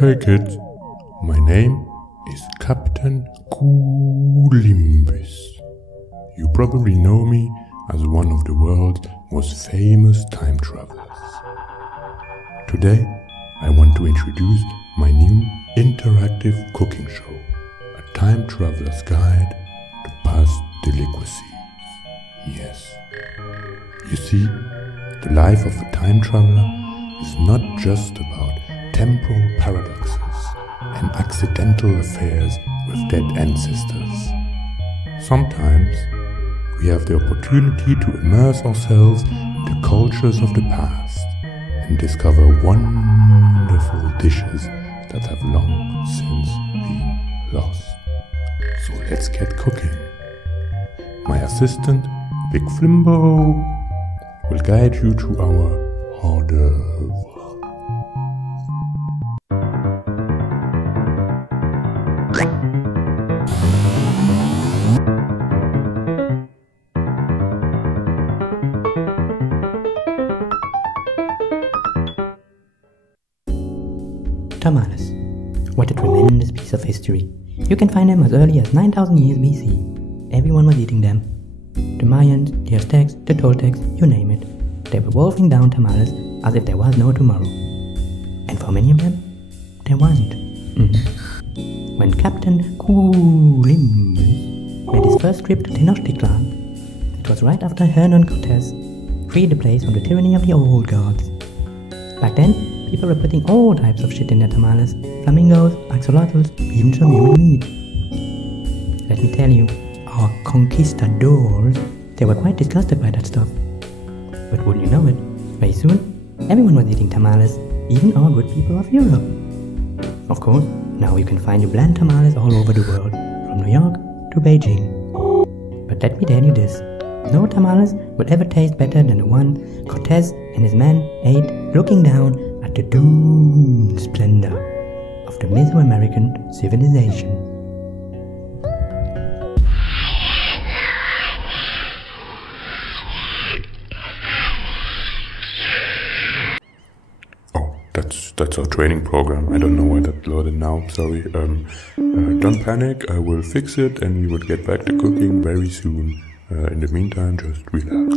Hey kids, my name is Captain Colimbus. You probably know me as one of the world's most famous time travelers. Today, I want to introduce my new interactive cooking show, a time traveler's guide to past delicacies. Yes. You see, the life of a time traveler is not just about temporal paradoxes and accidental affairs with dead ancestors. Sometimes we have the opportunity to immerse ourselves in the cultures of the past and discover wonderful dishes that have long since been lost. So let's get cooking. My assistant, Big Flimbo, will guide you to our hors d'oeuvre. Tamales. What a tremendous piece of history. You can find them as early as 9,000 years BC. Everyone was eating them. The Mayans, the Aztecs, the Toltecs, you name it. They were wolfing down tamales as if there was no tomorrow. And for many of them, there wasn't. When Captain Colimbus made his first trip to Tenochtitlan, it was right after Hernan Cortez freed the place from the tyranny of the old gods. Back then, people were putting all types of shit in their tamales, flamingos, axolotls, even some human meat. Let me tell you, our conquistadors, they were quite disgusted by that stuff. But wouldn't you know it, very soon, everyone was eating tamales, even our good people of Europe. Of course, now you can find your bland tamales all over the world, from New York to Beijing. But let me tell you this, no tamales will ever taste better than the one Cortez and his men ate looking down at the doomed splendor of the Mesoamerican civilization. That's our training program. I don't know why that loaded now, sorry. Don't panic, I will fix it and we will get back to cooking very soon. In the meantime, just relax.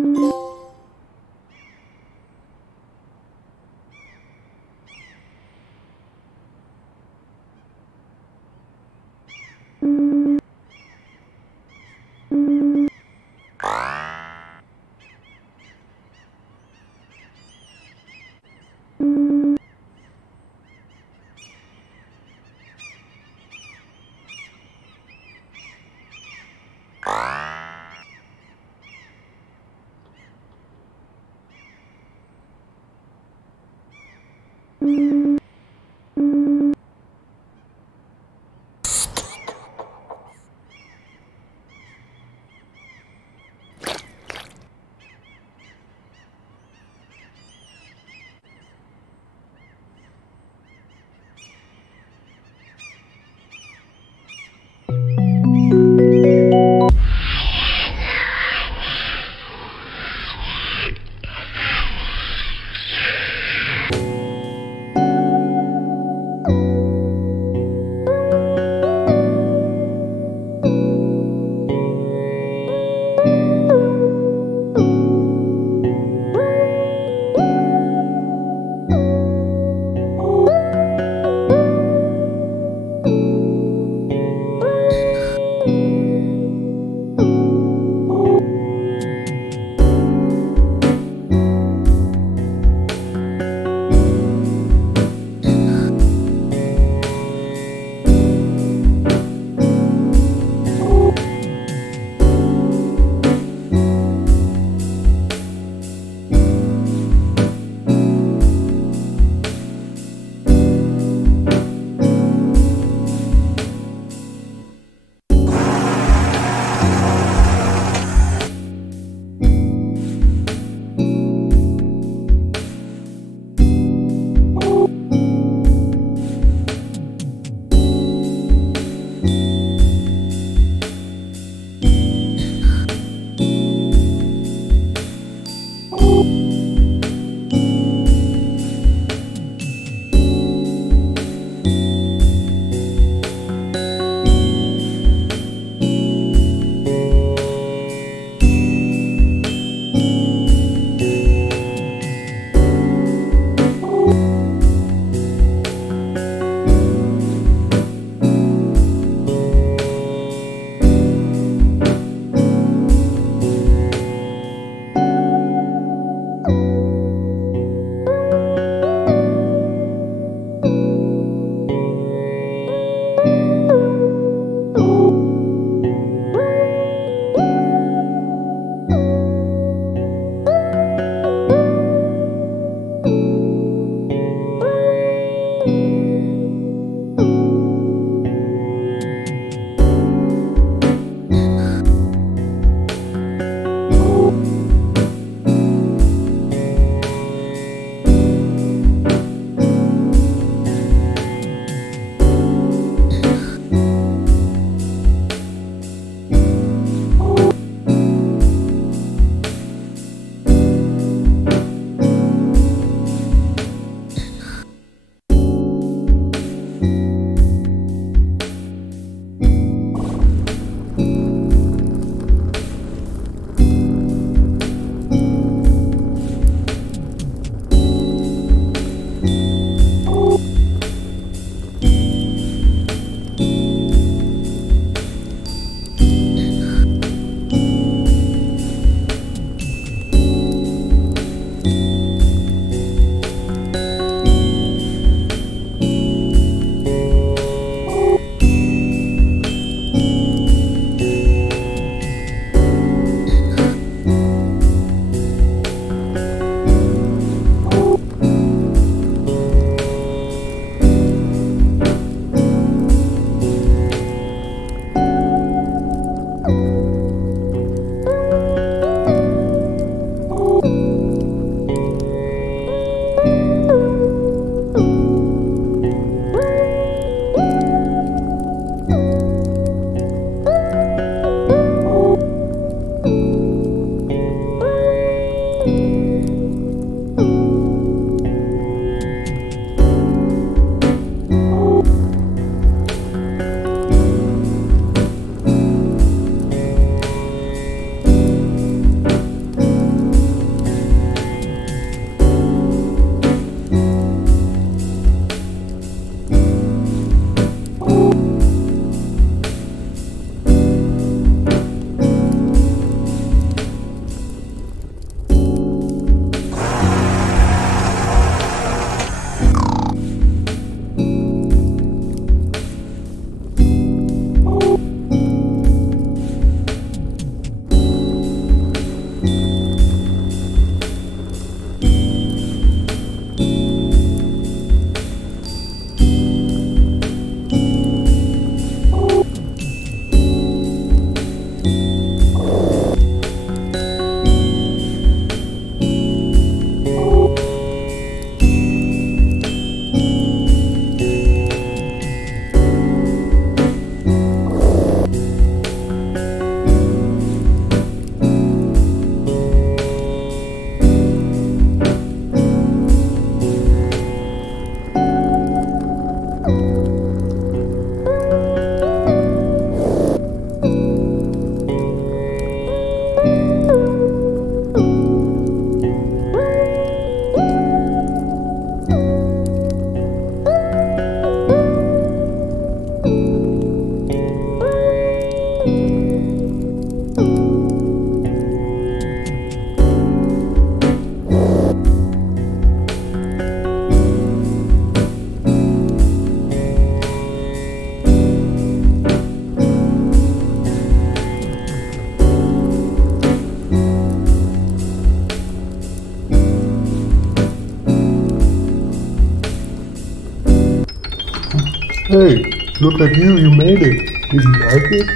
Hey, look at you, you made it. Did you like it?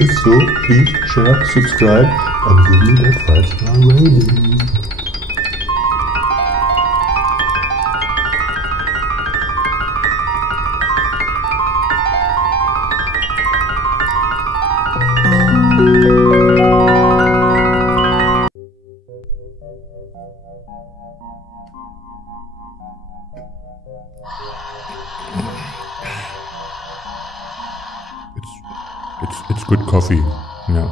If so, please share, subscribe, and give me that 5-star rating. It's good coffee. Yeah.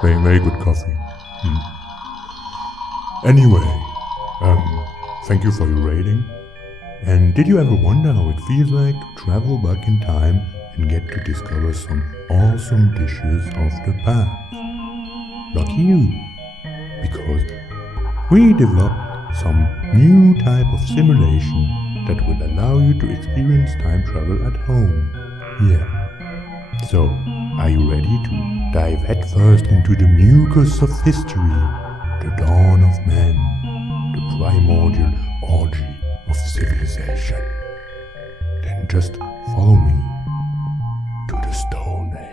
Very, very good coffee. Anyway, thank you for your rating. And did you ever wonder how it feels like to travel back in time and get to discover some awesome dishes of the past? Lucky you, because we developed some new type of simulation that will allow you to experience time travel at home. Yeah. So, are you ready to dive headfirst into the mucus of history, the dawn of man, the primordial orgy of civilization? Then just follow me to the Stone Age.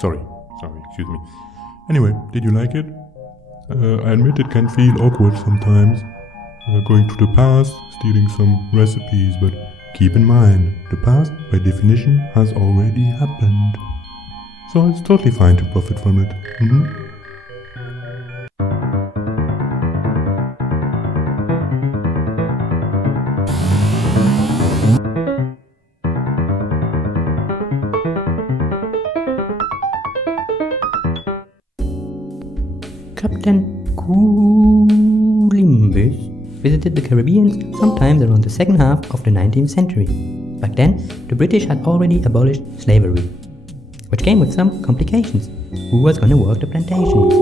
Sorry, excuse me. Anyway, did you like it? I admit it can feel awkward sometimes, going to the past, stealing some recipes, but keep in mind, the past, by definition, has already happened. So it's totally fine to profit from it. Captain Columbus visited the Caribbean sometimes around the second half of the 19th century. Back then, the British had already abolished slavery, which came with some complications. Who was gonna work the plantations?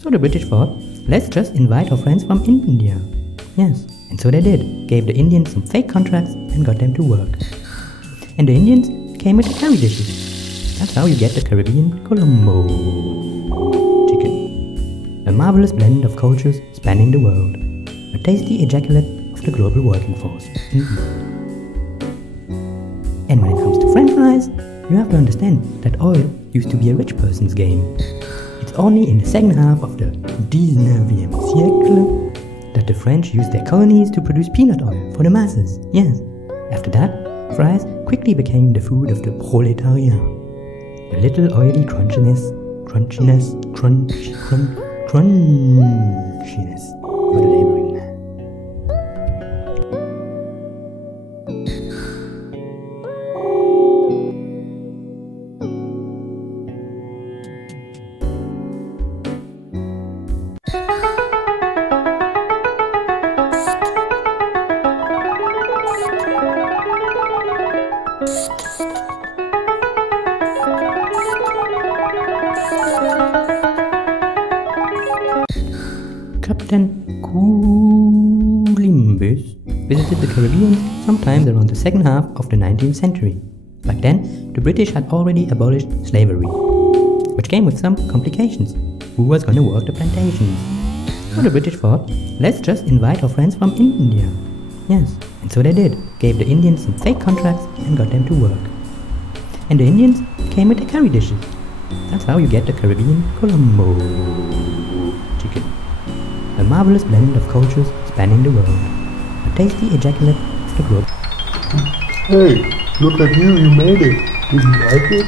So the British thought, let's just invite our friends from India. Yes, and so they did, gave the Indians some fake contracts and got them to work. And the Indians came with the curry dishes. That's how you get the Caribbean Colombo chicken. A marvelous blend of cultures spanning the world. A tasty ejaculate of the global working force. And when it comes to French fries, you have to understand that oil used to be a rich person's game. It's only in the second half of the 19th siècle that the French used their colonies to produce peanut oil for the masses. Yes. After that, fries quickly became the food of the proletariat. The little oily crunchiness for the laboring man. Captain Columbus visited the Caribbean sometimes around the second half of the 19th century. Back then, the British had already abolished slavery, which came with some complications. Who was gonna work the plantations? So the British thought, let's just invite our friends from India. Yes, and so they did, gave the Indians some fake contracts and got them to work. And the Indians came with the curry dishes. That's how you get the Caribbean Colombo chicken. A marvelous blend of cultures spanning the world. A tasty ejaculate of the globe. Hey, look at you made it. Did you like it?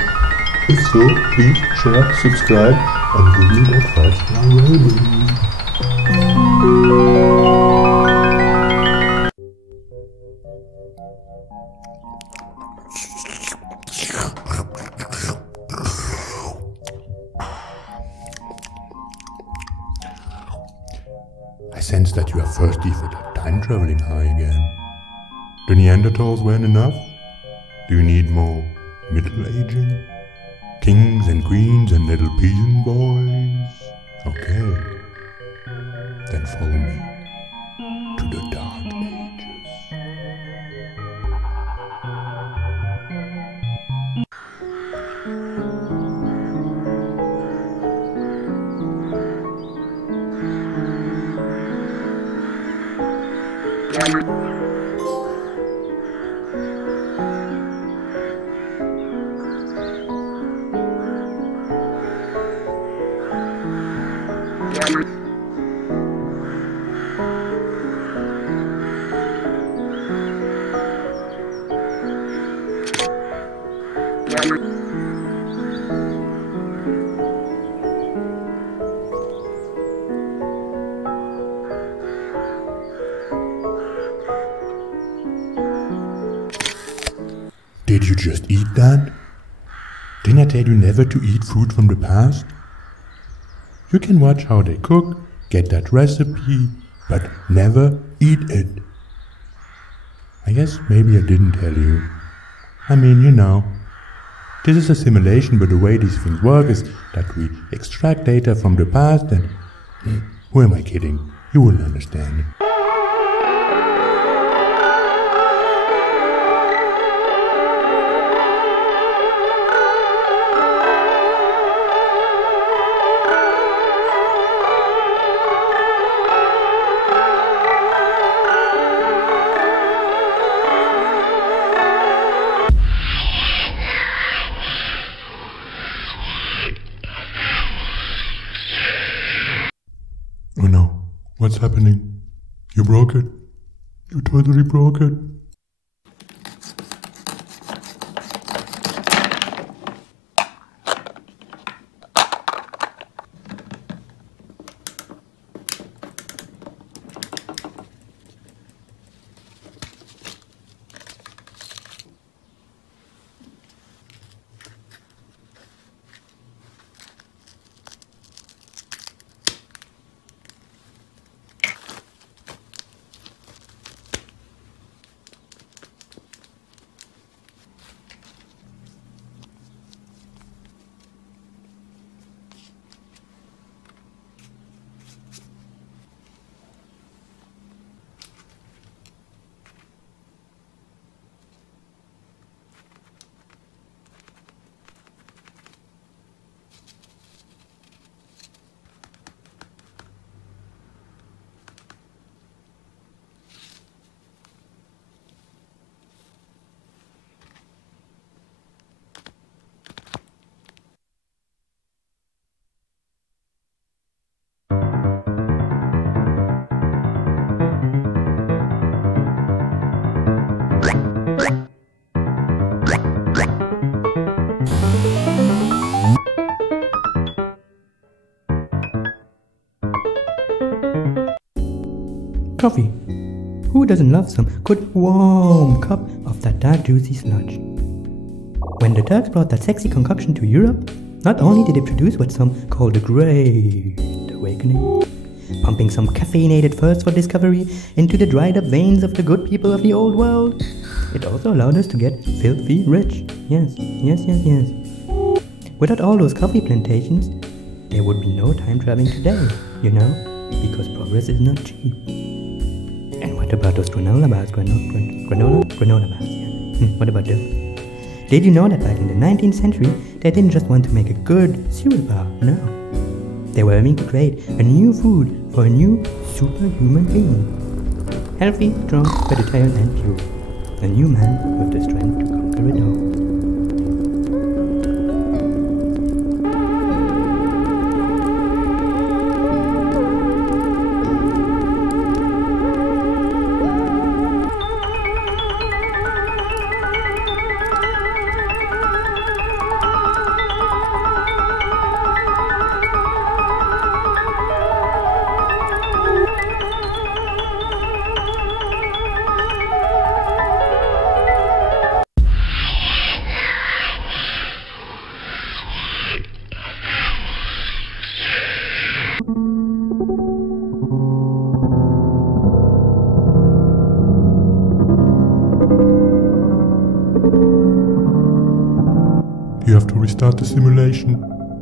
If so, please share, subscribe, and give me that 5-star rating. I sense that you are thirsty for that time-traveling high again. The Neanderthals weren't enough? Do you need more middle-aging? Kings and queens and little peasant boys? Okay. Then follow me to the Dark Ages. Did you just eat that? Didn't I tell you never to eat food from the past? You can watch how they cook, get that recipe, but never eat it. I guess maybe I didn't tell you. I mean, you know. This is a simulation, but the way these things work is that we extract data from the past and... Who am I kidding? You wouldn't understand. Oh no, what's happening? You broke it? You totally broke it. Coffee. Who doesn't love some good warm cup of that dark juicy sludge? When the Turks brought that sexy concoction to Europe, not only did it produce what some call the Great Awakening, pumping some caffeinated thirst for discovery into the dried up veins of the good people of the old world, it also allowed us to get filthy rich. Yes. Without all those coffee plantations, there would be no time traveling today, you know, because progress is not cheap. And what about those granola bars? Granola bars, yeah. What about those? Did you know that back in the 19th century, they didn't just want to make a good cereal bar, no. They were aiming to create a new food for a new superhuman being. Healthy, strong, vegetarian and pure. A new man with the strength to conquer it all. you have to restart the simulation,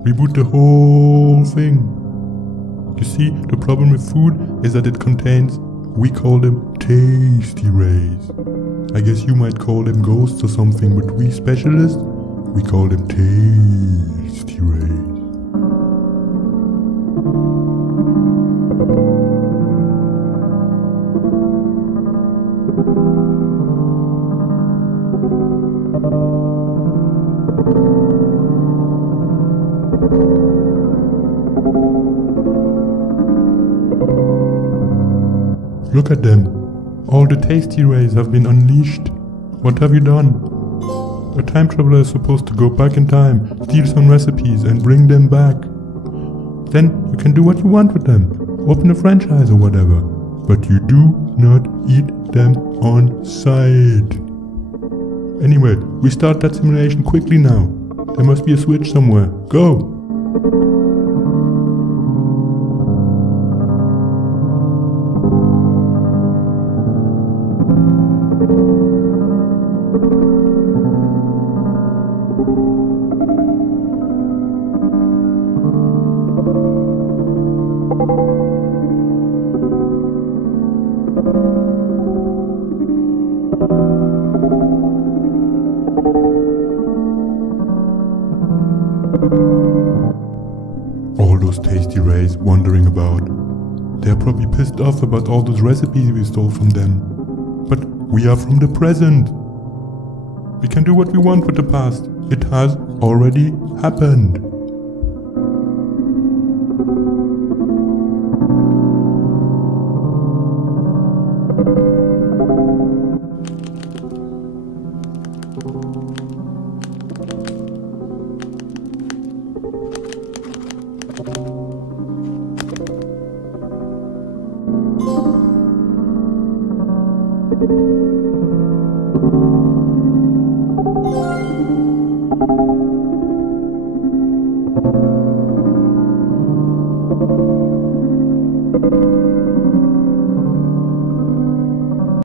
reboot the whole thing. You see, the problem with food is that it contains, we call them tasty rays. I guess you might call them ghosts or something, but we specialists, we call them tasty rays. Look at them. All the tasty rays have been unleashed. What have you done? A time traveler is supposed to go back in time, steal some recipes and bring them back. Then you can do what you want with them. Open a franchise or whatever. But you do not eat them on sight. Anyway, restart that simulation quickly now. There must be a switch somewhere. Go! All those tasty rays wandering about. They're probably pissed off about all those recipes we stole from them. But we are from the present. We can do what we want with the past. It has already happened.